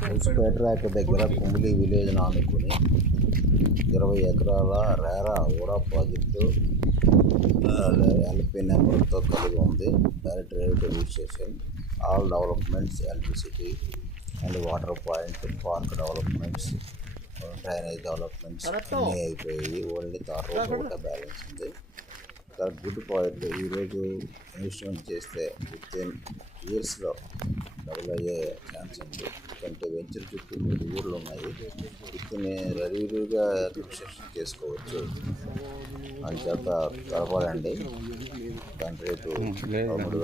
మున్సిపేటరాక దగ్గర కుమిలి విలేజ్ ఆనుకుని 20 ఎకరాల రేరా ఊడా ప్రాజెక్టు ఎల్పీ నెంబర్తో కలిగి ఉంది. Directorate registration, all developments, electricity and water point, park developments, drainage developments అన్నీ అయిపోయాయి. ఓన్లీ తార్ రోడ్ ఒకటే బ్యాలెన్స్ ఉంది. Good point. ఈరోజు ఇన్వెస్ట్మెంట్ చేస్తే విత్ ఇయర్స్లో డబుల్ అయ్యే ఛాన్స్ ఉంది. ఎందుకంటే వెంచర్ చుట్టూ 3 ఊర్లు ఉన్నాయి. విత్ని రెడీగా కన్స్ట్రక్షన్ చేసుకోవచ్చు. అందుచేత కలపాలండి. దాని రేటు 13,900.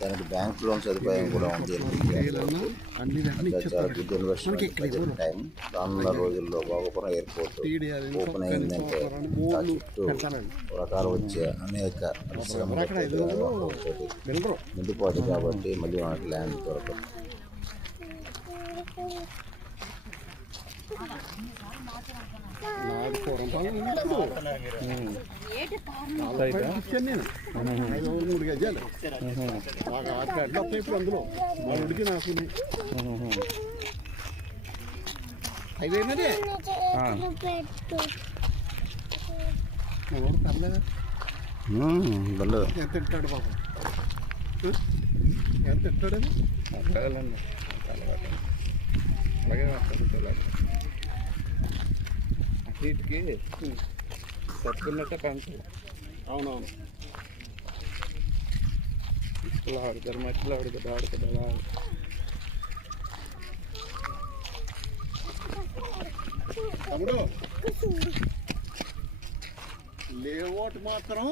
దానికి బ్యాంక్ లోన్ సదుపాయం కూడా ఉంది. చాలా గుడ్ ఇన్వెస్ట్మెంట్ టైం. రానున్న రోజుల్లో భోగాపురం ఎయిర్పోర్ట్ ఓపెన్ అయిందంటే ఆ చుట్టూ రకాలు వచ్చే అనేక పరిశ్రమలు నిండిపోతుంది. కాబట్టి మళ్ళీ మనకి ల్యాండ్ దొరకదు. అందులో వాడికి నాకు అయిపోయినదే ఎంత ఇట్టాడు బాబు, ఎంత ఇట్టాడని అడగాలండి. అలాగే అన్నిటికి తట్టుకున్నట్టే పెంచు. అవునవును, ఇసుకలు ఆడుతారు, మట్టిలో ఆడుతుంది అలా. తమ్ముడు లేఅవుట్ మాత్రం